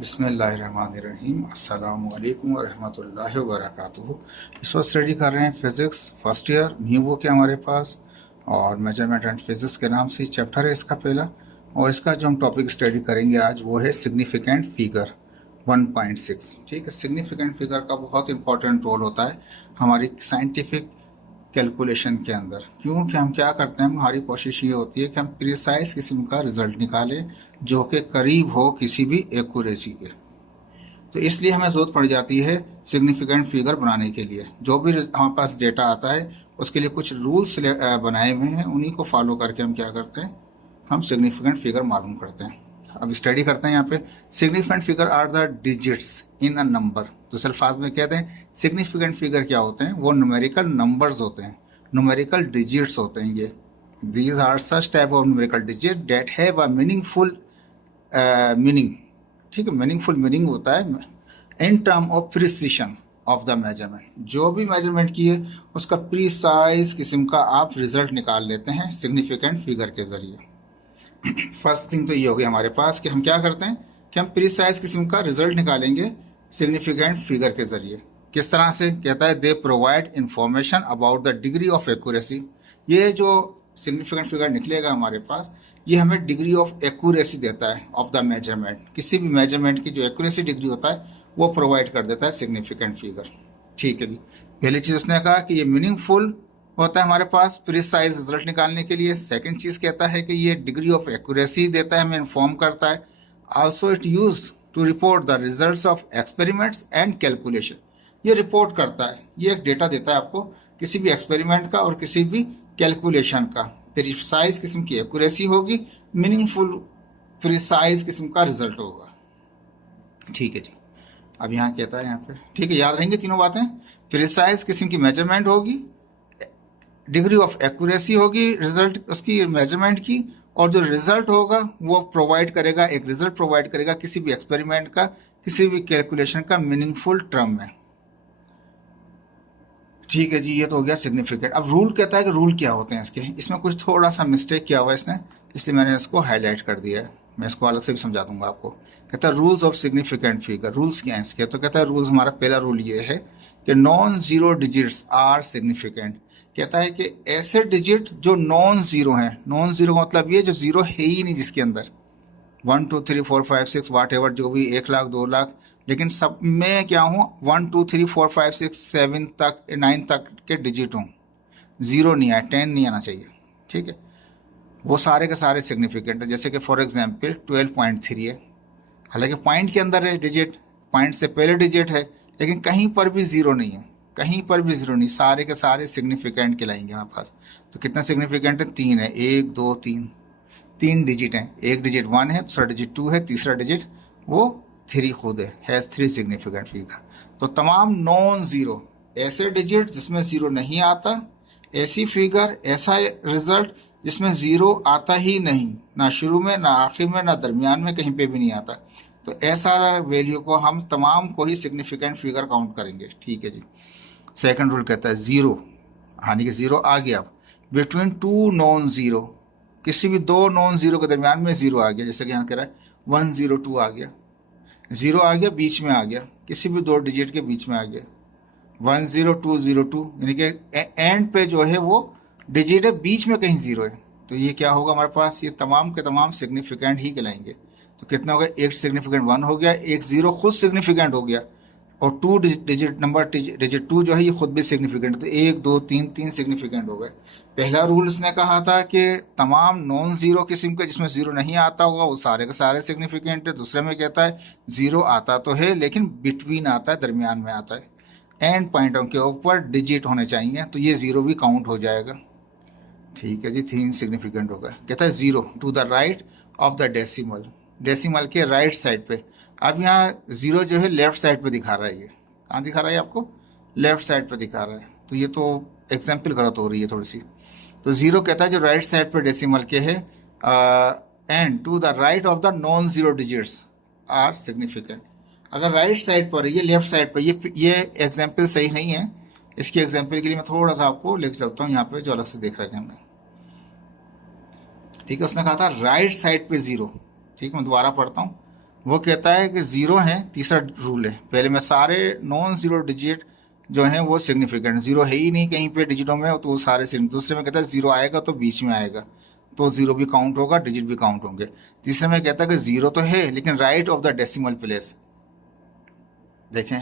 बिस्मिल्लाहिर्रहमानिर्रहीम अस्सलामु अलैकुम वरहमतुल्लाहि वबरकातुहू। इस वक्त स्टडी कर रहे हैं physics first year, new book है हमारे पास और मेजरमेंट एंड फिज़िक्स के नाम से चैप्टर है इसका पहला। और इसका जो हम टॉपिक स्टडी करेंगे आज वो है सिग्निफिकेंट फिगर 1.6। ठीक है, सिग्निफिकेंट फिगर का बहुत इंपॉर्टेंट रोल होता है हमारी साइंटिफिक कैलकुलेशन के अंदर। क्योंकि हम क्या करते हैं, हमारी कोशिश ये होती है कि हम प्रिसाइज किस्म का रिजल्ट निकालें जो कि करीब हो किसी भी एक्यूरेसी के। तो इसलिए हमें ज़रूरत पड़ जाती है सिग्निफिकेंट फिगर बनाने के लिए। जो भी हमारे पास डेटा आता है उसके लिए कुछ रूल्स बनाए हुए हैं, उन्हीं को फॉलो करके हम क्या करते हैं, हम सिग्निफिकेंट फिगर मालूम करते हैं। अब स्टडी करते हैं यहाँ पे। Significant figure are the digits in a number. दूसरे अल्फाज में कहते हैं सिग्निफिकेंट फिगर क्या होते हैं, वो न्यूमेरिकल नंबर्स होते हैं, न्यूमेरिकल डिजिट्स होते हैं ये। These are such type of numerical digit that have a meaningful meaning. ठीक है, मीनिंगफुल मीनिंग होता है in term of precision of the measurement. जो भी मेजरमेंट किए उसका प्रीसाइज किस्म का आप रिजल्ट निकाल लेते हैं सिग्निफिकेंट फिगर के जरिए। फर्स्ट थिंग तो ये हो गई हमारे पास कि हम क्या करते हैं कि हम प्रीसाइज किस्म का रिजल्ट निकालेंगे सिग्निफिकेंट फिगर के जरिए। किस तरह से, कहता है they provide information about the degree of accuracy. ये जो सिग्निफिकेंट फिगर निकलेगा हमारे पास, ये हमें डिग्री ऑफ एक्यूरेसी देता है ऑफ द मेजरमेंट। किसी भी मेजरमेंट की जो एक्यूरेसी डिग्री होता है वो प्रोवाइड कर देता है सिग्निफिकेंट फिगर। ठीक है जी, पहली चीज़ उसने कहा कि ये मीनिंगफुल होता है हमारे पास प्रिसाइज रिजल्ट निकालने के लिए। सेकंड चीज़ कहता है कि ये डिग्री ऑफ एक्यूरेसी देता है, हमें इन्फॉर्म करता है। Also it use to report the results of experiments and calculation. ये रिपोर्ट करता है, ये एक डेटा देता है आपको किसी भी एक्सपेरिमेंट का और किसी भी कैलकुलेशन का। प्रिसाइज किस्म की एक्यूरेसी होगी, मीनिंगफुल प्रिसाइज किस्म का रिजल्ट होगा। ठीक है जी, अब यहाँ कहता है यहाँ पे, ठीक है, याद रहेंगे तीनों बातें। प्रिसाइज किस्म की मेजरमेंट होगी, डिग्री ऑफ एक्यूरेसी होगी रिजल्ट उसकी मेजरमेंट की, और जो रिजल्ट होगा वो प्रोवाइड करेगा, एक रिजल्ट प्रोवाइड करेगा किसी भी एक्सपेरिमेंट का, किसी भी कैलकुलेशन का मीनिंगफुल टर्म में। ठीक है जी, ये तो हो गया सिग्निफिकेंट। अब रूल कहता है कि रूल क्या होते हैं इसके। इसमें कुछ थोड़ा सा मिस्टेक किया हुआ है इसने, इसलिए मैंने इसको हाईलाइट कर दिया है। मैं इसको अलग से भी समझा दूंगा आपको। कहता है rules of significant figure. Rules क्या है इसके, तो कहता है रूल्स, हमारा पहला रूल ये है कि non zero digits are significant. कहता है कि ऐसे डिजिट जो नॉन जीरो हैं, नॉन जीरो का मतलब ये जो जीरो है ही नहीं जिसके अंदर 1 2 3 4 5 6 वाट एवर, जो भी 1 लाख 2 लाख, लेकिन सब में क्या हूँ 1 2 3 4 5 6 7 तक 9 तक के डिजिट हूँ, जीरो नहीं आए, 10 नहीं आना चाहिए। ठीक है, वो सारे के सारे सिग्निफिकेंट है। जैसे कि फॉर एग्जांपल 12.3 है, हालांकि पॉइंट के अंदर है डिजिट, पॉइंट से पहले डिजिट है, लेकिन कहीं पर भी जीरो नहीं है, कहीं पर भी जीरो नहीं, सारे के सारे सिग्निफिकेंट कहलाएंगे हमारे पास। तो कितना सिग्निफिकेंट है, 3 है, 1 2 3, 3 डिजिट हैं। एक डिजिट 1 है, दूसरा डिजिट 2 है, तीसरा डिजिट वो 3 खुद है, हैज़ 3 सिग्निफिकेंट फिगर। तो तमाम नॉन ज़ीरो ऐसे डिजिट जिसमें ज़ीरो नहीं आता, ऐसी फिगर, ऐसा रिजल्ट जिसमें ज़ीरो आता ही नहीं, ना शुरू में ना आखिर में ना दरमियान में, कहीं पे भी नहीं आता, तो ऐसा वैल्यू को हम तमाम को ही सिग्निफिकेंट फिगर काउंट करेंगे। ठीक है जी। सेकंड रूल कहता है ज़ीरो, यानी कि ज़ीरो आ गया बिटवीन टू नॉन ज़ीरो, किसी भी दो नॉन ज़ीरो के दरमियान में ज़ीरो आ गया। जैसे कि यहाँ कह रहा है 102 आ गया, ज़ीरो आ गया, बीच में आ गया, किसी भी दो डिजिट के बीच में आ गया 10202, यानी कि एंड पे जो है वो डिजिट है, बीच में कहीं ज़ीरो है, तो ये क्या होगा हमारे पास, ये तमाम के तमाम सिग्निफिकेंट ही कहलाएंगे। तो कितना हो गया, एक सिग्निफिकेंट 1 हो गया, एक ज़ीरो खुद सिग्निफिकेंट हो गया, और 2 डिजिट नंबर डिजिट 2 जो है ये खुद भी सिग्निफिकेंट, तो 1 2 3 3 सिग्निफिकेंट हो गए। पहला रूल इसने कहा था कि तमाम नॉन ज़ीरो किस्म के जिसमें ज़ीरो नहीं आता होगा वो सारे के सारे सिग्निफिकेंट है। दूसरे में कहता है ज़ीरो आता तो है लेकिन बिटवीन आता है, दरमियान में आता है, एंड पॉइंटों के ऊपर डिजिट होने चाहिए, तो ये ज़ीरो भी काउंट हो जाएगा। ठीक है जी, 3 सिग्निफिकेंट हो गए। कहता है zero to the right of the decimal, decimal के राइट साइड पे। अब यहाँ ज़ीरो जो है लेफ्ट साइड पे दिखा रहा है, ये कहाँ दिखा रहा है आपको, लेफ्ट साइड पे दिखा रहा है, तो ये तो एग्जाम्पल गलत हो रही है थोड़ी सी। तो ज़ीरो कहता है जो राइट साइड पे डेसिमल के है, and to the right of the non zero digits are significant. अगर राइट साइड पर, ये लेफ्ट साइड पर, ये एग्जाम्पल सही नहीं है। इसकी एग्जाम्पल के लिए मैं थोड़ा सा आपको लेकर चलता हूँ यहाँ पे, जो अलग से देख रखे हैं हमने। ठीक है, उसने कहा था राइट साइड पे ज़ीरो। ठीक है, मैं दोबारा पढ़ता हूँ, वो कहता है कि ज़ीरो है, तीसरा रूल है, पहले में सारे नॉन ज़ीरो डिजिट जो हैं वो सिग्निफिकेंट, ज़ीरो है ही नहीं कहीं पे डिजिटों में, तो वो सारे दूसरे में कहता है ज़ीरो आएगा तो बीच में आएगा तो ज़ीरो भी काउंट होगा, डिजिट भी काउंट होंगे। तीसरे में कहता है कि ज़ीरो तो है लेकिन right of the decimal place, देखें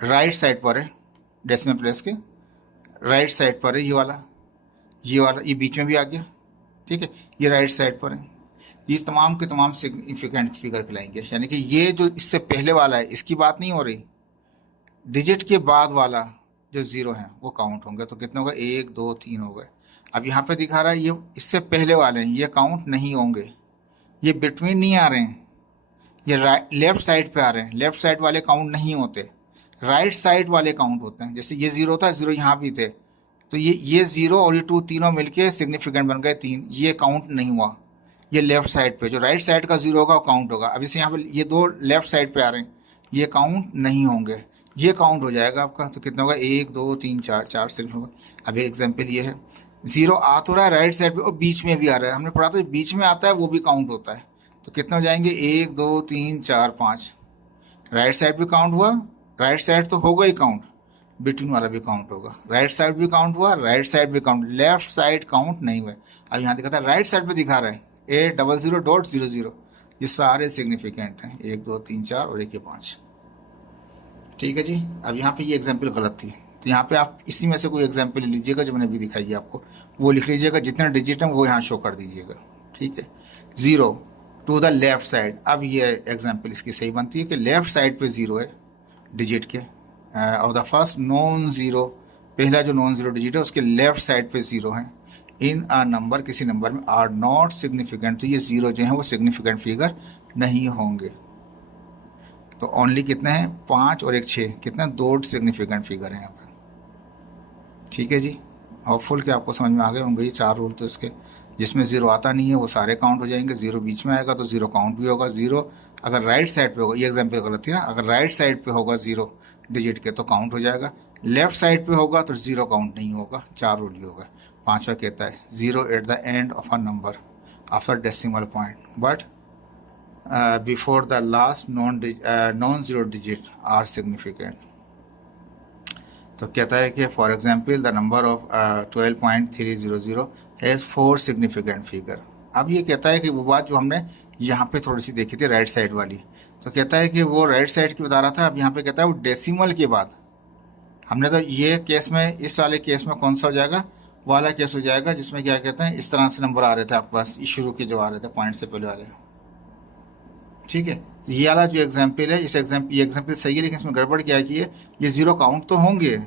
राइट साइड पर है, डेसिमल प्लेस के राइट साइड पर है, ये वाला ये बीच में भी आ गया, ठीक है, ये राइट साइड पर है। ये तमाम के तमाम सिग्निफिकेंट फिगर कहलाएंगे, यानी कि ये जो इससे पहले वाला है इसकी बात नहीं हो रही, डिजिट के बाद वाला जो ज़ीरो है वो काउंट होंगे। तो कितने होगा, 1 2 3 हो गए। अब यहाँ पे दिखा रहा है ये इससे पहले वाले हैं, ये काउंट नहीं होंगे, ये बिटवीन नहीं आ रहे हैं, ये लेफ्ट साइड पे आ रहे हैं, लेफ्ट साइड वाले काउंट नहीं होते, राइट साइड वाले काउंट होते हैं। जैसे ये ज़ीरो था, ज़ीरो यहाँ भी थे, तो ये ज़ीरो और ये 2 तीनों मिलके सिग्निफिकेंट बन गए 3, ये काउंट नहीं हुआ। ये लेफ्ट साइड पे जो राइट साइड का ज़ीरो होगा वो काउंट होगा। अब इसे यहाँ पे ये 2 लेफ्ट साइड पे आ रहे हैं, ये काउंट नहीं होंगे, ये काउंट हो जाएगा आपका। तो कितना होगा, 1 2 3 4, 4 सिर्फ होगा। अब एग्जाम्पल ये है, ज़ीरो आ तो रहा है राइट साइड पे और बीच में भी आ रहा है, हमने पढ़ा था बीच में आता है वो भी काउंट होता है। तो कितने हो जाएंगे, 1 2 3 4 5, राइट साइड भी काउंट हुआ, राइट साइड तो होगा ही काउंट, बिटवीन वाला भी काउंट होगा, राइट साइड भी काउंट हुआ, राइट साइड भी काउंट, लेफ्ट साइड काउंट नहीं हुआ। अब यहाँ दिखाता है राइट साइड पे दिखा रहा है 800.00, ये सारे सिग्निफिकेंट हैं, 1 2 3 4 और एक ये 5, ठीक है जी। अब यहाँ पे ये एग्जाम्पल गलत थी, तो यहाँ पे आप इसी में से कोई एग्जाम्पल ले लीजिएगा जो मैंने भी दिखाई है आपको, वो लिख लीजिएगा, जितने डिजिट हैं वो यहाँ शो कर दीजिएगा, ठीक है। 0 टू द लेफ्ट साइड, अब ये एग्जाम्पल इसकी सही बनती है कि लेफ्ट साइड पे 0 है डिजिट के, of the first non zero, पहला जो नॉन ज़ीरो डिजिट है उसके लेफ्ट साइड पे 0 है, इन अ नंबर, किसी नंबर में, आर नॉट सिग्निफिकेंट, तो ये 0 जो है वो सिग्निफिकेंट फिगर नहीं होंगे। तो ओनली कितने हैं, 5 और एक 6, कितने, 2 सिग्निफिकेंट फिगर हैं यहाँ पर, ठीक है जी। होपफुल कि आपको समझ में आ गए होंगे ये 4 रूल। तो इसके जिसमें 0 आता नहीं है वो सारे काउंट हो जाएंगे, 0 बीच में आएगा तो 0 काउंट भी होगा, 0 अगर राइट साइड पे होगा, ये एग्जाम्पल गलत थी ना, अगर राइट साइड पे होगा 0 डिजिट के तो काउंट हो जाएगा, लेफ्ट साइड पे होगा तो 0 काउंट नहीं होगा। 4 रूल ही होगा। 5वां कहता है 0 at the end of a number after decimal point but before the last non zero digit are significant. तो कहता है कि for example the number of 12.300 has 4 significant figure. अब ये कहता है कि वो बात जो हमने यहाँ पे थोड़ी सी देखी थी राइट साइड वाली, तो कहता है कि वो राइट साइड की बता रहा था, अब यहाँ पे कहता है वो डेसिमल के बाद, हमने तो ये केस में, इस वाले केस में कौन सा हो जाएगा, वाला केस हो जाएगा जिसमें क्या कहते हैं इस तरह से नंबर आ रहे थे आपके पास, शुरू के जो आ रहे थे पॉइंट से पहले वाले, ठीक है। तो ये वाला जो एग्जाम्पल है, ये एग्जाम्पल सही है, लेकिन इसमें गड़बड़ क्या की है, ये 0 काउंट तो होंगे,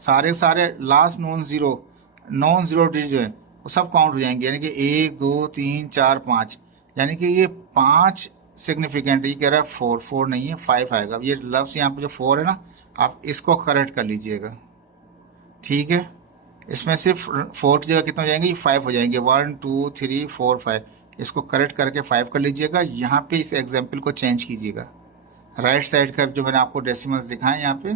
सारे लास्ट नॉन ज़ीरो डिजिट जो है वो सब काउंट हो जाएंगे, यानी कि 1 2 3 4 5, यानी कि ये 5 सिग्निफिकेंट, ये कह रहा है 4 नहीं है 5 आएगा। ये लफ्स यहाँ पे जो 4 है ना, आप इसको करेक्ट कर लीजिएगा, ठीक है। इसमें सिर्फ 4 की जगह कितने हो जाएंगे, ये 5 हो जाएंगे, 1 2 3 4 5, इसको करेक्ट करके 5 कर लीजिएगा। यहाँ पे इस एग्जाम्पल को चेंज कीजिएगा, राइट साइड का जो मैंने आपको डेसिमल्स दिखाए यहाँ पे,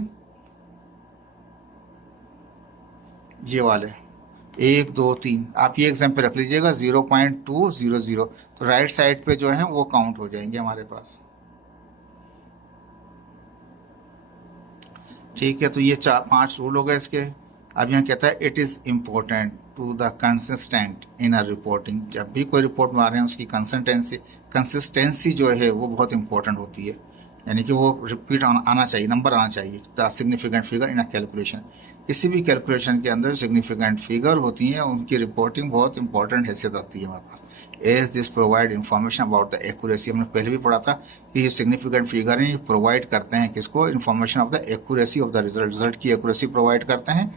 ये वाले 1 2 3, आप ये एग्जाम्पल रख लीजिएगा 0.200, तो राइट साइड पे जो है वो काउंट हो जाएंगे हमारे पास, ठीक है। तो ये 5 रूल हो गए इसके। अब यहाँ कहता है it is important to the consistent in a reporting, जब भी कोई रिपोर्ट बना रहे हैं उसकी कंसिस्टेंसी जो है वो बहुत इंपॉर्टेंट होती है, यानी कि वो रिपीट आना चाहिए, नंबर आना चाहिए, the significant figure in a calculation. किसी भी कैलकुलेशन के अंदर सिग्निफिकेंट फिगर होती हैं, उनकी रिपोर्टिंग बहुत इंपॉर्टेंट हैसियत रखती है हमारे पास। As this provide information about the accuracy, हमने पहले भी पढ़ा था कि ये सिग्निफिकेंट फिगर हैं, प्रोवाइड करते हैं किसको, information of the accuracy of the result, result की एक्यूरेसी प्रोवाइड करते हैं,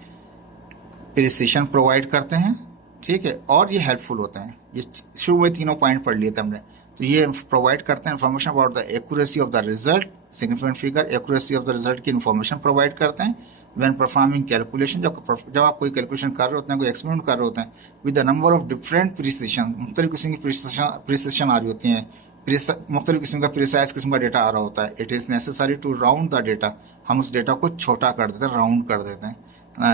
प्रिसिशन प्रोवाइड करते हैं, ठीक है, और ये हेल्पफुल होते हैं। ये शुरू में तीनों पॉइंट पढ़ लिए थे हमने। तो ये प्रोवाइड करते हैं information about the accuracy of the result, significant figure accuracy of the result की इन्फॉर्मेशन प्रोवाइड करते हैं व्हेन परफॉर्मिंग कैलकुलेशन, जब आप कोई कैलकुलेशन कर रहे होते हैं, कोई एक्सपेरिमेंट कर रहे होते हैं, with the number of different precision, मुख्तलिफ किस्म की प्रिसिशन आ रही होती हैं, मुख्तलिफ किस्म का प्रिसाइज किस्म का डेटा आ रहा होता है। It is necessary to round the data, हम उस डेटा को छोटा कर देते हैं, राउंड कर देते हैं,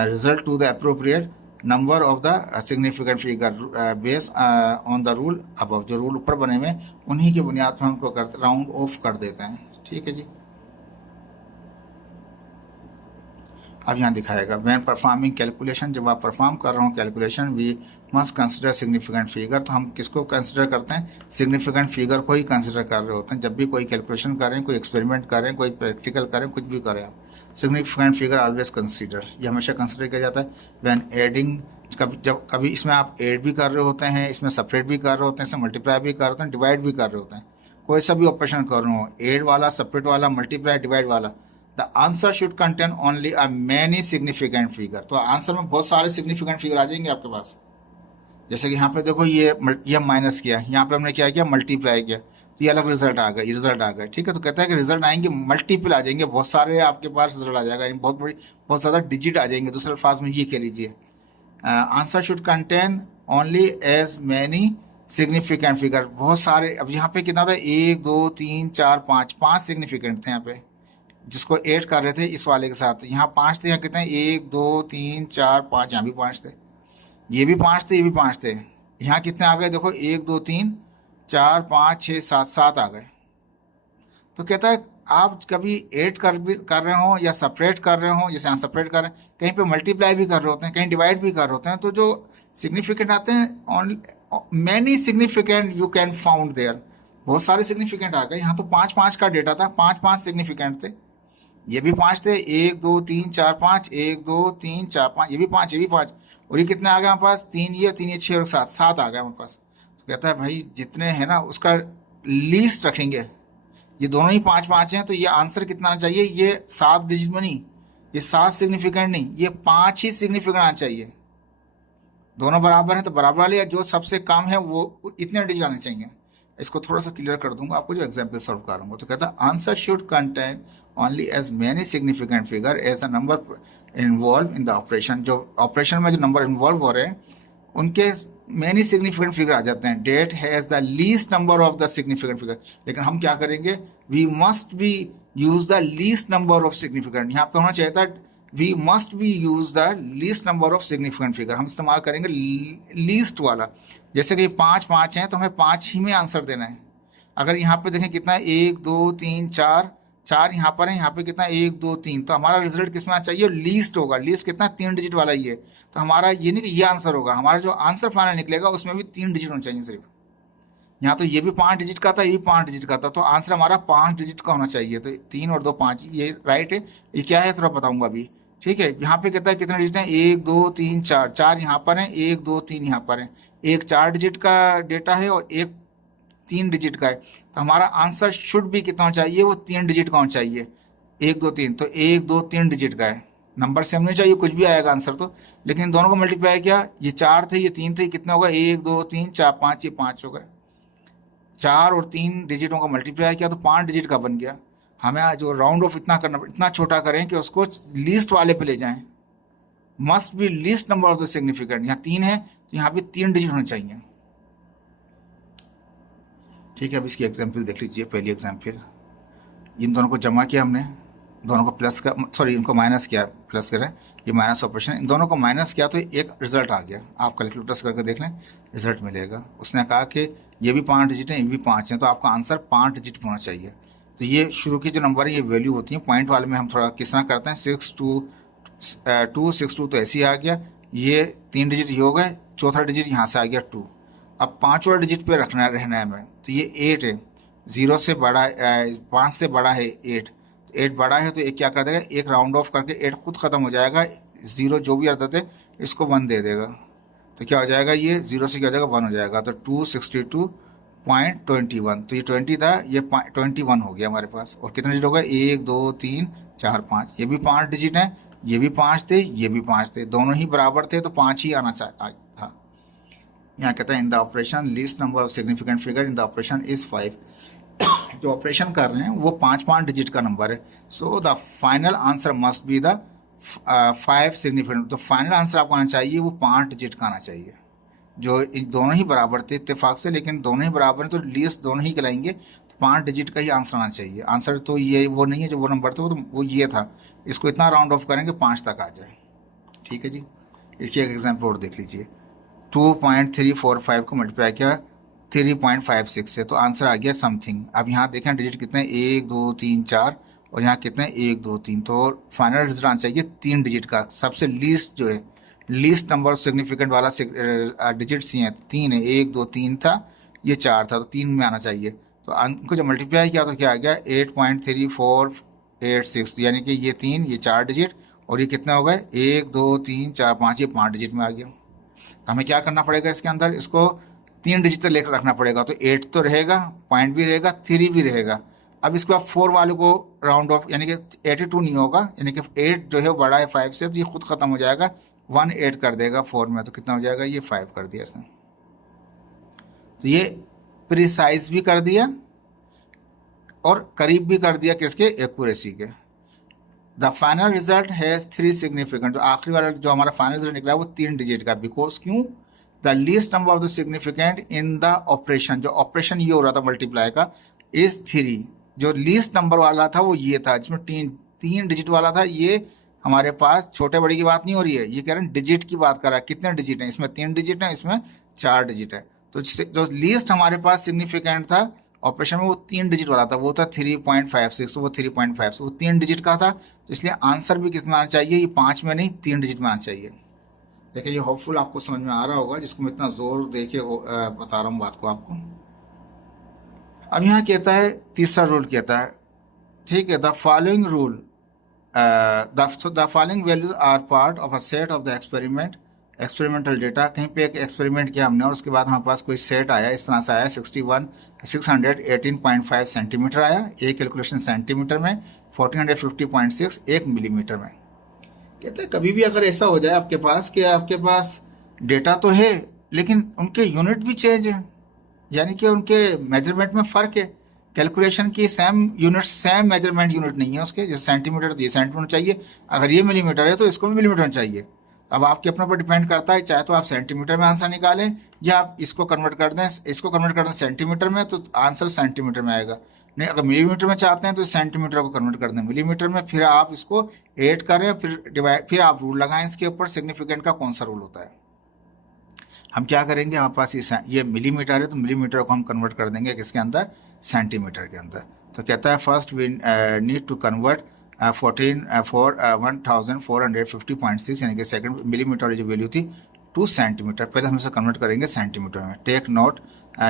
result to the appropriate number of the significant figure base on the rule above, जो रूल ऊपर बने हुए उन्हीं की बुनियाद पर हमको करते राउंड ऑफ कर देते हैं। ठीक है जी। अब यहाँ दिखाएगा व्हेन परफॉर्मिंग कैलकुलेशन, जब आप परफॉर्म कर रहे हो calculation, we must consider significant figure. तो हम किसको कंसिडर करते हैं? सिग्निफिकेंट फिगर को ही कंसिडर कर रहे होते हैं जब भी कोई कैलकुलेशन करें, कोई एक्सपेरिमेंट करें, कोई प्रैक्टिकल करें, कुछ भी करें आप। सिग्निफिकेंट फिगर ऑलवेज कंसिडर, ये हमेशा कंसिडर किया जाता है व्हेन एडिंग, जब कभी इसमें आप ऐड भी कर रहे होते हैं, इसमें सेपरेट भी कर रहे होते हैं, इसमें मल्टीप्लाई भी कर रहे होते हैं, डिवाइड भी कर रहे होते हैं। कोई सा भी ऑपरेशन कर रहे हो, ऐड वाला, सेपरेट वाला, मल्टीप्लाई, डिवाइड वाला, the answer should contain only a many significant figure. तो आंसर में बहुत सारे सिग्निफिकेंट फिगर आ जाएंगे आपके पास। जैसे कि यहाँ पे देखो ये माइनस किया, यहाँ पे हमने क्या किया? मल्टीप्लाई किया, तो ये अलग रिजल्ट आ गया, ये रिजल्ट आ गया। ठीक है, तो कहता है कि रिजल्ट आएंगे मल्टीपल आ जाएंगे, बहुत सारे आपके पास रिजल्ट आ जाएगा, यानी बहुत ज़्यादा डिजिट आ जाएंगे। दूसरे अल्फाज में ये कह लीजिए, answer should contain only as many significant figure. बहुत सारे, अब यहाँ पे कितना था? 1 2 3 4 5 सिग्निफिकेंट थे यहाँ पे, जिसको ऐड कर रहे थे इस वाले के साथ। यहाँ 5 थे, यहाँ कितने? 1 2 3 4 5, यहाँ भी 5 थे, ये भी 5 थे, ये भी 5 थे। यहाँ कितने आ गए? देखो 1 2 3 4 5 6 7, 7 आ गए। तो कहता है आप कभी ऐड कर रहे हो या सेपरेट कर रहे हो, जैसे यहाँ सेपरेट कर रहे हैं, कहीं पे मल्टीप्लाई भी कर रहे होते हैं, कहीं डिवाइड भी कर रहे होते हैं, तो जो सिग्निफिकेंट आते हैं many significant you can found there, बहुत सारे सिग्निफिकेंट आ गए। यहाँ तो 5 5 का डेटा था, 5 5 सिग्निफिकेंट थे, ये भी 5 थे, 1 2 3 4 5, 1 2 3 4 5, ये भी 5, ये भी 5, और ये कितने आ गए हमारे पास? 3 ये 6 और 7, 7 आ गए हमारे पास। तो कहता है भाई जितने हैं ना उसका लीस्ट रखेंगे, ये दोनों ही 5 5 हैं, तो ये आंसर कितना आना चाहिए? ये 7 डिजिट में नहीं, ये 7 सिग्निफिकेंट नहीं, ये 5 ही सिग्निफिकेंट आना चाहिए। दोनों बराबर हैं तो बराबर वाले, या जो सबसे कम है वो इतने डिजिट आने चाहिए। इसको थोड़ा सा क्लियर कर दूंगा आपको जो एग्जाम्पल सॉल्व करूंगा। तो कहता है answer should contain only as many significant figure as a number involve in the operation. जो ऑपरेशन में जो नंबर इन्वॉल्व हो रहे हैं उनके मैनी सिग्निफिकेंट फिगर आ जाते हैं। That has the least number of the significant figure, लेकिन हम क्या करेंगे? We must be use the least number of significant. यहाँ पे होना चाहिए था we must be use the least number of significant figure, हम इस्तेमाल करेंगे लीस्ट वाला। जैसे कि 5 5 हैं तो हमें 5 ही में आंसर देना है। अगर यहाँ पे देखें कितना है? 1 2 3 4, 4 यहाँ पर है, यहाँ पे कितना? 1 2 3, तो हमारा रिजल्ट किस में आना चाहिए? लीस्ट होगा। लीस्ट कितना? 3 डिजिट वाला ही है। तो हमारा ये नहीं कि ये आंसर होगा, हमारा जो आंसर फाइनल निकलेगा उसमें भी 3 डिजिट होना चाहिए सिर्फ। यहाँ तो ये भी 5 डिजिट का था, ये भी 5 डिजिट का था, तो आंसर हमारा 5 डिजिट का होना चाहिए। तो 3 और 2 5, ये राइट है। ये क्या है थोड़ा बताऊंगा अभी। ठीक है, यहाँ पे कहता है कितने डिजिट हैं? 1 2 3 4, 4 यहाँ पर हैं, 1 2 3 यहाँ पर हैं। एक 4 डिजिट का डेटा है और एक 3 डिजिट का है, तो हमारा आंसर शुड भी कितना होना चाहिए? वो 3 डिजिट का होना चाहिए। 1 2 3, तो 1 2 3 डिजिट का है। नंबर सेम नहीं चाहिए, कुछ भी आएगा आंसर तो, लेकिन दोनों को मल्टीप्लाई किया, ये 4 थे, ये 3 थे, कितना होगा? 1 2 3 4 5, ये 5 हो गए। 4 और 3 डिजिटों का मल्टीप्लाई किया तो 5 डिजिट का बन गया। हमें जो राउंड ऑफ इतना करना, इतना छोटा करें कि उसको लीस्ट वाले पे ले जाएं। Must be least number of the significant. यहाँ 3 है तो यहाँ भी 3 डिजिट होने चाहिए। ठीक है, अब इसकी एग्जाम्पल देख लीजिए। पहली एग्जाम्पल, इन दोनों को जमा किया हमने, दोनों को प्लस का, सॉरी इनको माइनस किया, प्लस करें, ये माइनस ऑपरेशन, इन दोनों को माइनस किया तो एक रिजल्ट आ गया। आप कैलकुलेटर्स करके देख लें, रिजल्ट मिलेगा। उसने कहा कि ये भी 5 डिजिट हैं, ये भी 5 हैं, तो आपका आंसर 5 डिजिट होना चाहिए। तो ये शुरू की जो नंबर है ये वैल्यू होती है। पॉइंट वाले में हम थोड़ा किस तरह करते हैं? 6 2 2 6 2, तो ऐसे ही आ गया। ये 3 डिजिट ये हो गए, चौथा डिजिट यहाँ से आ गया 2। अब 5वां डिजिट पे रहना है हमें, तो ये 8 है। 0 से बड़ा, 5 से बड़ा है 8, 8 बड़ा है तो एक क्या कर देगा? एक राउंड ऑफ करके 8 खुद ख़त्म हो जाएगा। 0 जो भी आता थे इसको 1 दे देगा, तो क्या हो जाएगा? ये 0 से क्या हो जाएगा? 1 हो जाएगा। तो 262.21, तो ये 20 था, ये 21 हो गया हमारे पास। और कितने डिजिट होगा? 1 2 3 4 5, ये भी 5 डिजिट हैं, ये भी 5 थे, ये भी 5 थे, दोनों ही बराबर थे, तो 5 ही आना था। यहाँ कहता है इन the operation least number of significant figure in the operation is 5। जो ऑपरेशन कर रहे हैं वो 5 डिजिट का नंबर है। So the final answer must be the 5 significant. तो फाइनल आंसर आपको आना चाहिए वो 5 डिजिट का आना चाहिए। जो दोनों ही बराबर थे इत्तेफाक से, लेकिन दोनों ही बराबर हैं तो लीस्ट दोनों ही कहलाएंगे, तो 5 डिजिट का ही आंसर आना चाहिए। आंसर तो ये वो नहीं है जो वो नंबर थे, वो ये था। इसको इतना राउंड ऑफ करेंगे 5 तक आ जाए। ठीक है जी, इसकी एक एग्जाम्पल और देख लीजिए। 2.345 को मल्टीप्लाई किया 3.56 से, तो आंसर आ गया समथिंग। अब यहाँ देखें डिजिट कितने, 1 2 3 4, और यहाँ कितने 1 2 3, तो फाइनल रिजल्ट आना चाहिए 3 डिजिट का। सबसे लीस्ट जो है, लीस्ट नंबर सिग्निफिकेंट वाला डिजिट्स ही हैं, 3 है, 1 2 3 था, ये 4 था, तो 3 में आना चाहिए। तो उनको जब मल्टीप्लाई किया तो क्या आ गया 8.3486, यानी कि ये 3, ये 4 डिजिट, और ये कितने हो गए 1 2 3 4 5, ये 5 डिजिट में आ गया। तो हमें क्या करना पड़ेगा इसके अंदर, इसको 3 डिजिट तक लेकर रखना पड़ेगा। तो 8 तो रहेगा, पॉइंट भी रहेगा, 3 भी रहेगा। अब इसके बाद 4 वाले को राउंड ऑफ, यानी कि 82 नहीं होगा, यानी कि 8 जो है वो बड़ा है 5 से, तो ये खुद खत्म हो जाएगा, 1 ऐड कर देगा 4 में, तो कितना हो जाएगा, ये 5 कर दिया इसने। तो ये प्रिसाइज भी कर दिया और करीब भी कर दिया किसके, एक्यूरेसी के। The final result has 3 significant, जो आखिरी वाला जो हमारा फाइनल रिजल्ट निकला वो 3 डिजिट का, बिकॉज क्यों, the least number of the significant in the operation, जो ऑपरेशन ये हो रहा था मल्टीप्लाई का, इज 3। जो लीस्ट नंबर वाला था वो ये था, जिसमें 3 डिजिट वाला था। ये हमारे पास छोटे बड़े की बात नहीं हो रही है, ये कह रहे हैं डिजिट की बात कर रहा है, कितने डिजिट हैं, इसमें 3 डिजिट हैं, इसमें 4 डिजिट है। तो जो लीस्ट हमारे पास सिग्निफिकेंट था ऑपरेशन में वो 3 डिजिट वाला था, वो था 3.56, तो वो 3.5, वो 3 डिजिट का था। तो इसलिए आंसर भी किस में आना चाहिए, ये 5 में नहीं 3 डिजिट में आना चाहिए। देखिए ये होपफुल आपको समझ में आ रहा होगा, जिसको मैं इतना जोर दे के बता रहा हूँ बात को आपको। अब यहाँ कहता है तीसरा रूल कहता है, ठीक है, the following rule, the following values are part of a set of the experimental data. कहीं पे एक एक्सपेरिमेंट किया हमने और उसके बाद हमारे पास कोई सेट आया, इस तरह से आया 618.5 सेंटीमीटर आया, एक कैलकुलेशन सेंटीमीटर में, 1450.6 एक मिलीमीटर में। कहते हैं कभी भी अगर ऐसा हो जाए आपके पास कि आपके पास डेटा तो है लेकिन उनके यूनिट भी चेंज है, यानी कि उनके मेजरमेंट में फ़र्क है, कैलकुलेशन की same unit, same measurement unit नहीं है उसके, जैसे सेंटीमीटर तो ये सेंटीमीटर चाहिए, अगर ये मिलीमीटर है तो इसको भी मिलीमीटर चाहिए। अब आपके अपने पर डिपेंड करता है, चाहे तो आप सेंटीमीटर में आंसर निकालें या आप इसको कन्वर्ट कर दें, इसको कन्वर्ट कर दें सेंटीमीटर में, तो आंसर सेंटीमीटर में आएगा। नहीं, अगर मिलीमीटर में चाहते हैं तो सेंटीमीटर को कन्वर्ट कर दें मिलीमीटर में, फिर आप इसको ऐड करें, फिर डिवाइड, फिर आप रूल लगाएं इसके ऊपर सिग्निफिकेंट का कौन सा रूल होता है। हम क्या करेंगे, हमारे पास ये मिलीमीटर है तो मिलीमीटर को हम कन्वर्ट कर देंगे किसके अंदर, सेंटीमीटर के अंदर। तो कहता है first we need to convert 1450.6 यानी कि सेकंड मिलीमीटर वाली जो वैल्यू थी टू सेंटीमीटर, पहले हम इसे कन्वर्ट करेंगे सेंटीमीटर में। Take note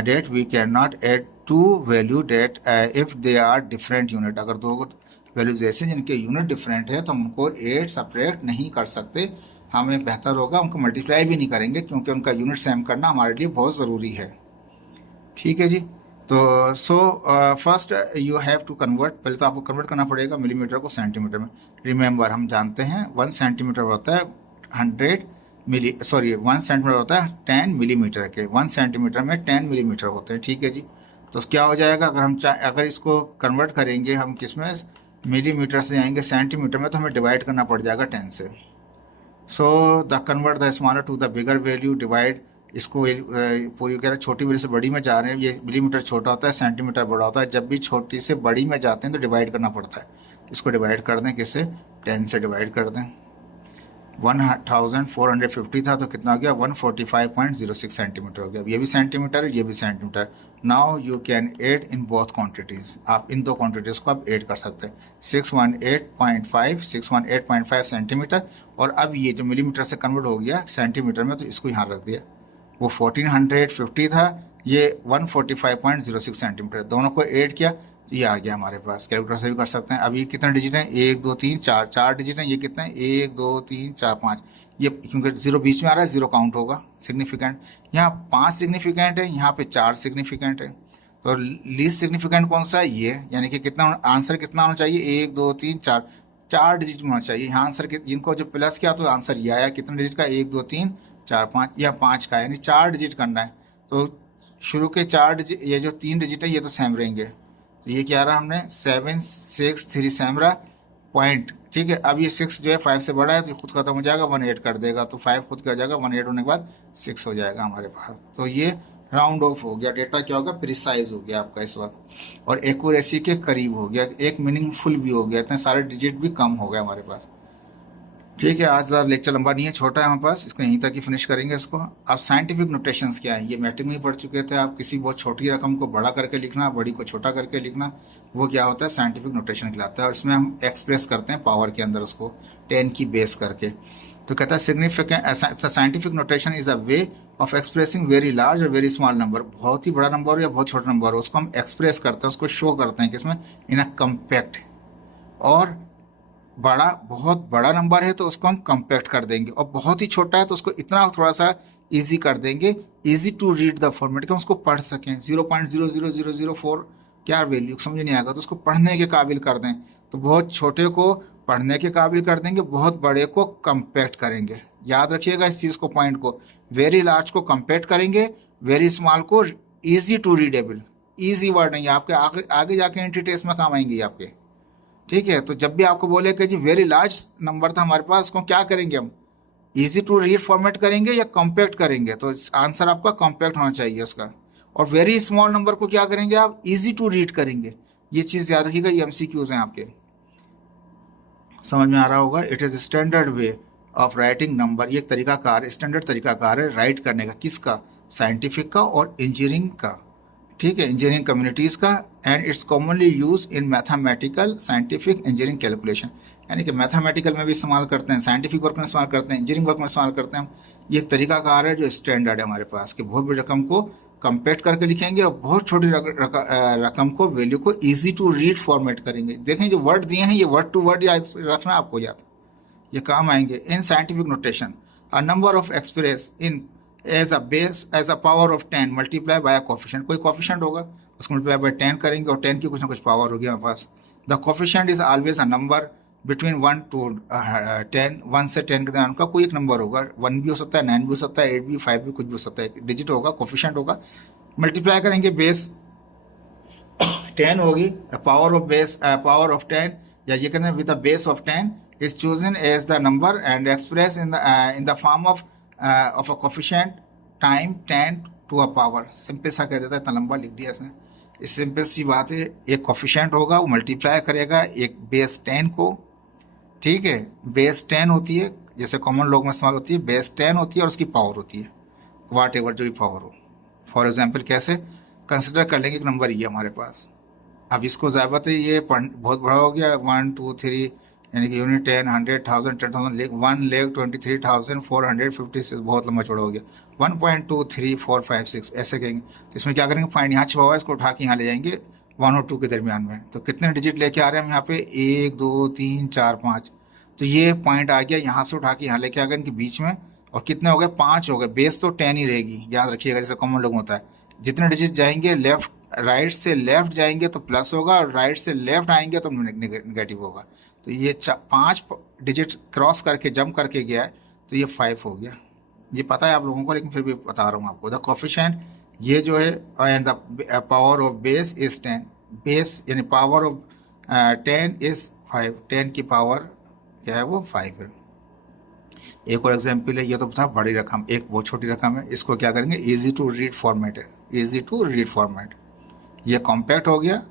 that we can not add two value that if they are different unit. अगर दो वैल्यूज ऐसे जिनके यूनिट डिफरेंट है तो हम उनको एड सपरेट नहीं कर सकते, हमें बेहतर होगा उनको मल्टीप्लाई भी नहीं करेंगे, क्योंकि उनका यूनिट सेम करना हमारे लिए बहुत ज़रूरी है। ठीक है जी। तो first you have to convert, पहले तो आपको कन्वर्ट करना पड़ेगा मिलीमीटर को सेंटीमीटर में। रिमेंबर हम जानते हैं 1 सेंटीमीटर होता है 100 मिली, सॉरी 1 सेंटीमीटर होता है 10 मिलीमीटर के, 1 सेंटीमीटर में 10 मिलीमीटर होते हैं। ठीक है जी। तो क्या हो जाएगा, अगर हम अगर इसको कन्वर्ट करेंगे हम किस में, मिलीमीटर से जाएंगे सेंटीमीटर में, तो हमें डिवाइड करना पड़ जाएगा 10 से। So the convert the smaller to the bigger value, divide, इसको पूरी कह रहे छोटी वैल्यू से बड़ी में जा रहे हैं, ये मिलीमीटर छोटा होता है सेंटीमीटर बड़ा होता है, जब भी छोटी से बड़ी में जाते हैं तो डिवाइड करना पड़ता है। इसको डिवाइड कर दें किससे, 10 से डिवाइड कर दें। 1450 था तो कितना हो गया 145.06 सेंटीमीटर हो गया। ये भी सेंटीमीटर है, ये भी centimetre. Now you can add in both quantities, आप इन दो क्वांटिटीज़ को आप ऐड कर सकते हैं। 618.5 सेंटीमीटर, और अब ये जो मिलीमीटर से कन्वर्ट हो गया सेंटीमीटर में, तो इसको यहाँ रख दिया। वो 1450 था, ये 145.06 सेंटीमीटर, दोनों को ऐड किया तो ये आ गया हमारे पास। कैलकुलेटर से भी कर सकते हैं। अब ये कितने डिजिट हैं, 1 2 3 4, 4 डिजिट हैं। ये कितने हैं, 1 2 3 4 5, ये क्योंकि 0 बीच में आ रहा है 0 काउंट होगा सिग्निफिकेंट। यहाँ 5 सिग्निफिकेंट है, यहाँ पे 4 सिग्निफिकेंट है। तो लीस्ट सिग्निफिकेंट कौन सा है, ये, यानी कि कितना आंसर कितना होना चाहिए, 1 2 3 4, 4 डिजिट में होना चाहिए। यहाँ आंसर इनको जो प्लस किया तो आंसर ये आया, कितने डिजिट का, 1 2 3 4 5, या 5 का, यानी 4 डिजिट करना है। तो शुरू के 4 डिजिट, ये जो 3 डिजिट है ये तो सेम रहेंगे। तो ये क्या रहा हमने 7 6 3 सेम रहा पॉइंट। ठीक है। अब ये 6 जो है 5 से बड़ा है तो खुद खत्म हो जाएगा, 1 ऐड कर देगा, तो 5 खुद का हो जाएगा, 1 ऐड होने के बाद 6 हो जाएगा हमारे पास। तो ये राउंड ऑफ हो गया, डेटा क्या होगा, प्रिसाइज हो गया आपका इस वक्त, और एक्यूरेसी के करीब हो गया, एक मीनिंगफुल भी हो गया, इतने सारे डिजिट भी कम हो गए हमारे पास। ठीक है, आज ज़्यादा लेक्चर लंबा नहीं है, छोटा है हमारे पास, इसको यहीं तक ही फिनिश करेंगे इसको। अब साइंटिफिक नोटेशंस क्या है, ये मैट्रिक में ही पढ़ चुके थे आप। किसी बहुत छोटी रकम को बड़ा करके लिखना, बड़ी को छोटा करके लिखना, वो क्या होता है, साइंटिफिक नोटेशन कहलाता है। और इसमें हम एक्सप्रेस करते हैं पावर के अंदर उसको 10 की बेस करके। तो कहता है significant scientific notation is a way of expressing very large और वेरी स्मॉल नंबर। बहुत ही बड़ा नंबर हो या बहुत छोटा नंबर हो, उसको हम एक्सप्रेस करते हैं, उसको शो करते हैं किसमें, इन अ कम्पैक्ट। और बहुत बड़ा नंबर है तो उसको हम कम्पैक्ट कर देंगे, और बहुत ही छोटा है तो उसको इतना थोड़ा सा इजी कर देंगे, easy to read the format, कि हम उसको पढ़ सकें। 0.00004 क्या वैल्यू समझ नहीं आएगा तो उसको पढ़ने के काबिल कर दें। तो बहुत छोटे को पढ़ने के काबिल कर देंगे, बहुत बड़े को कम्पैक्ट करेंगे। याद रखिएगा इस चीज़ को, पॉइंट को। वेरी लार्ज को कम्पैक्ट करेंगे, वेरी स्मॉल को easy to readable. Easy word नहीं है, आपके आगे जाके एंट्री टेस्ट में काम आएंगी आपके। ठीक है, तो जब भी आपको बोले कि जी वेरी लार्ज नंबर था हमारे पास, उसको क्या करेंगे हम, इजी टू रीड फॉर्मेट करेंगे या कॉम्पैक्ट करेंगे, तो आंसर आपका कॉम्पैक्ट होना चाहिए उसका। और वेरी स्मॉल नंबर को क्या करेंगे आप, इजी टू रीड करेंगे। ये चीज़ याद रखिएगा, ये MCQs हैं आपके, समझ में आ रहा होगा। It is standard way of writing number, ये एक तरीकाकार, स्टैंडर्ड तरीकाकार है राइट करने का। किसका, साइंटिफिक का और इंजीनियरिंग का। ठीक है, इंजीनियरिंग कम्युनिटीज़ का। And it's commonly use in mathematical, scientific, engineering calculation. यानी कि मैथमेटिकल में भी इस्तेमाल करते हैं, साइंटिफिक वर्क में इस्तेमाल करते हैं, इंजीनियरिंग वर्क में इस्तेमाल करते हैं हम। ये एक तरीकाकार है जो स्टैंडर्ड है हमारे पास, कि बहुत बड़ी रकम को कम्पैक्ट करके लिखेंगे और बहुत छोटी रकम को, वैल्यू को ईजी टू रीड फॉर्मेट करेंगे। देखें जो वर्ड दिए हैं, ये वर्ड टू वर्ड याद रखना आपको, याद ये काम आएंगे। In scientific notation a number of express in as a base as a power of 10 multiply by a coefficient. कोई कोफिशिएंट होगा, उसको मल्टीप्लाई बाय 10 करेंगे और 10 की कुछ ना कुछ पावर होगी हमारे पास। The coefficient is always a number between 1 to 10, 1 से 10 के दरमियान का कोई एक नंबर होगा। 1 भी हो सकता है, 9 भी हो सकता है, 8 भी, 5 भी, कुछ भी हो सकता है। डिजिट होगा, कोफिशिएंट होगा, मल्टीप्लाई करेंगे, बेस 10 होगी, पावर ऑफ 10, या ये कहते हैं with the base of 10 is chosen as the number and expressed in the form of a coefficient time 10 to a power। Simple सा कह देता है, इतना लंबा लिख दिया इसने। इस सिंपल सी बात है, एक कोफिशिएंट होगा, वो मल्टीप्लाई करेगा एक बेस 10 को। ठीक है, बेस 10 होती है, जैसे कॉमन लोग में इस्तेमाल होती है, बेस 10 होती है और उसकी पावर होती है वाट एवर जो भी पावर हो। फॉर एग्जाम्पल कैसे कंसिडर कर लेंगे, एक नंबर ये हमारे पास। अब इसको ज़्यादा है, ये बहुत बड़ा हो गया, 1 2 3, यानी कि यूनिट 10, 100, 1000, 10,000, 1,23,456, बहुत लंबा चौड़ा हो गया। 1.23456 ऐसे कहेंगे। तो इसमें क्या करेंगे, पॉइंट यहाँ छुपा हुआ है, इसको उठा के यहाँ ले जाएंगे 1 और 2 के दरमियान में। तो कितने डिजिट लेके आ रहे हैं हम यहाँ पे, 1 2 3 4 5। तो ये पॉइंट आ गया, यहाँ से उठा के यहाँ लेके आ गए इनके बीच में। और कितने हो गए, 5 हो गए। बेस तो 10 ही रहेगी, याद रखिएगा, जैसे कॉमन लोग होता है। जितने डिजिट जाएंगे लेफ्ट, राइट से लेफ्ट जाएंगे तो प्लस होगा, और राइट से लेफ्ट आएंगे तो नेगेटिव होगा। तो ये 5 डिजिट क्रॉस करके जंप करके गया है, तो ये 5 हो गया। ये पता है आप लोगों को, लेकिन फिर भी बता रहा हूँ आपको। द कोफिशिएंट ये जो है, and the power of base is 10। Base यानी पावर ऑफ 10 इज 5। 10 की पावर क्या है, वो 5 है। एक और एग्जाम्पल है, ये तो था बड़ी रकम, एक बहुत छोटी रकम है, इसको क्या करेंगे, इजी टू रीड फॉर्मेट है। इजी टू रीड फॉर्मेट, ये कॉम्पैक्ट हो गया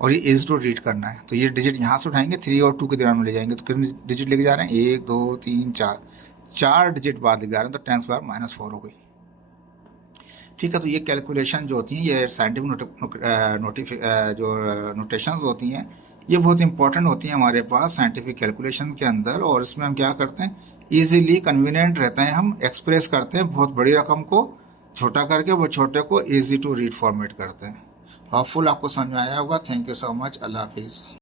और ये इज टू रीड करना है। तो ये डिजिट यहाँ से उठाएंगे, 3 और 2 के दरमियान में ले जाएंगे। तो कितने डिजिट लेके जा रहे हैं, 1 2 3 4, 4 डिजिट बाद लेके जा रहे हैं, तो 10⁻⁻⁴ हो गई। ठीक है, तो ये कैलकुलेशन जो होती हैं, ये साइंटिफिक जो नोटेशंस होती हैं, ये बहुत इंपॉर्टेंट होती हैं हमारे पास साइंटिफिक कैलकुलेशन के अंदर। और इसमें हम क्या करते हैं, ईजिली कन्वीनियंट रहते हैं, हम एक्सप्रेस करते हैं बहुत बड़ी रकम को छोटा करके, बहुत छोटे को ईजी टू रीड फॉर्मेट करते हैं। होपफुल आपको समझ में आया होगा। Thank you so much. अल्लाह हाफिज़।